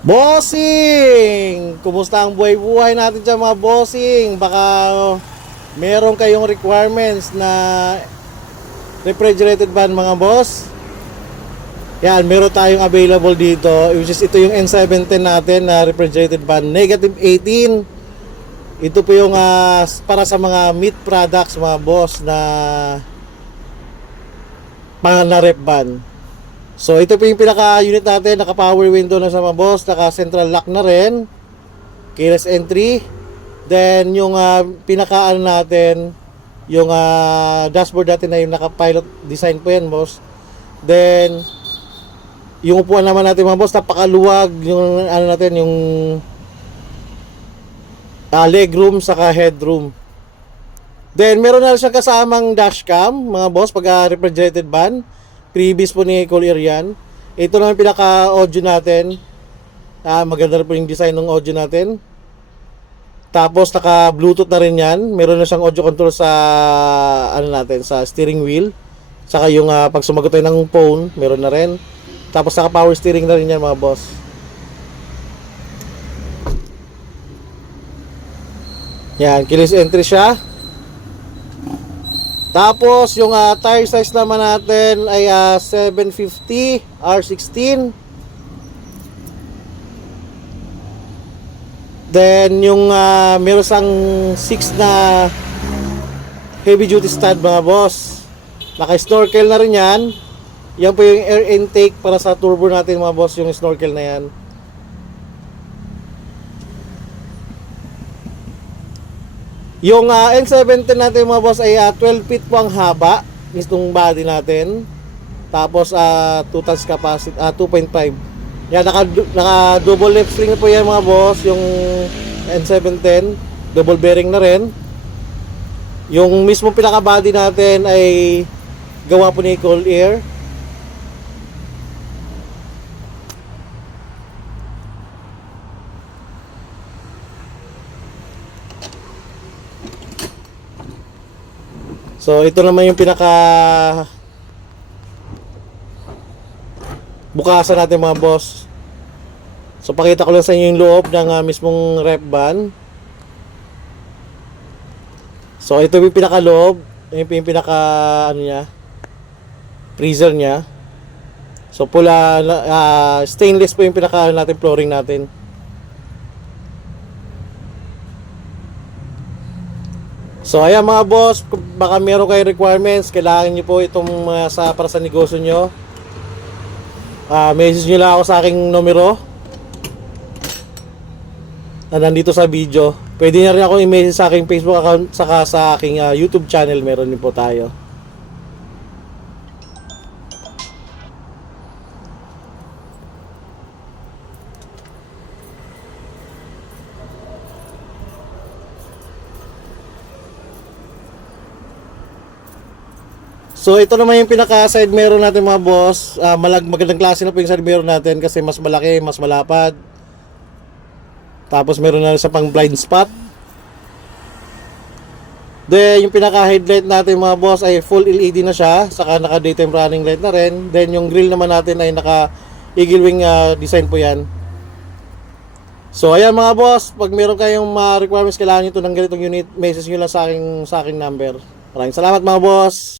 Bossing! Kumusta ang buhay-buhay natin dyan mga bossing? Baka meron kayong requirements na refrigerated van mga boss. Yan, meron tayong available dito, which is ito yung N710 natin na refrigerated van, negative 18. Ito po yung para sa mga meat products mga boss na mga na-rep van. So ito po yung pinaka-unit natin, naka-power window na sa mga boss, naka-central lock na rin, keyless entry. Then yung pinaka-ano natin, yung dashboard natin na yung naka-pilot design po yan boss. Then yung upuan naman natin mga boss, napakaluwag yung ano natin, yung leg room saka headroom. Then meron na siyang kasamang dashcam mga boss pag refrigerated van. Previous po ni Collier yan. Ito naman pinaka-audio natin. Maganda na po yung design ng audio natin. Tapos naka-bluetooth na rin yan. Meron na siyang audio control sa ano natin, sa steering wheel. Saka yung pag sumagot tayo ng phone, meron na rin. Tapos naka-power steering na rin yan mga boss. Yan, keyless entry siya. Tapos yung tire size naman natin ay 750 R16. Then yung meron sang 6 na heavy duty stud mga boss. Naka-snorkel na rin yan. Yan po yung air intake para sa turbo natin mga boss, yung snorkel na yan. Yung N710 natin mga boss ay 12 feet po ang haba nitong body natin. Tapos 2 tons capacity, 2.5. Yan, naka double lip sling po yan mga boss, yung N710, double bearing na rin. Yung mismo pinaka body natin ay gawa po ni Collier. So ito naman yung pinaka bukasan natin mga boss. So pakita ko lang sa inyo yung loob ng mismong rep van. So ito yung pinaka loob, ito yung pinaka ano niya, freezer niya. So pula stainless po yung pinaka natin flooring natin. So ayan mga boss, baka meron kayong requirements, kailangan nyo po itong para sa negosyo nyo. Message nyo lang ako sa aking numero na nandito sa video. Pwede na rin ako i-message sa aking Facebook account, saka sa aking YouTube channel, meron din po tayo. So ito naman yung pinaka side mirror natin mga boss. Magandang klase na po yung side mirror natin kasi mas malaki, mas malapad. Tapos meron na sa pang blind spot. Then yung pinaka headlight natin mga boss ay full LED na siya, saka naka daytime running light na rin. Then yung grill naman natin ay naka eagle wing design po yan. So ayan mga boss, pag meron kayong requirements, kailangan nyo ito ng ganitong unit, message nyo lang sa aking number. Maraming salamat mga boss.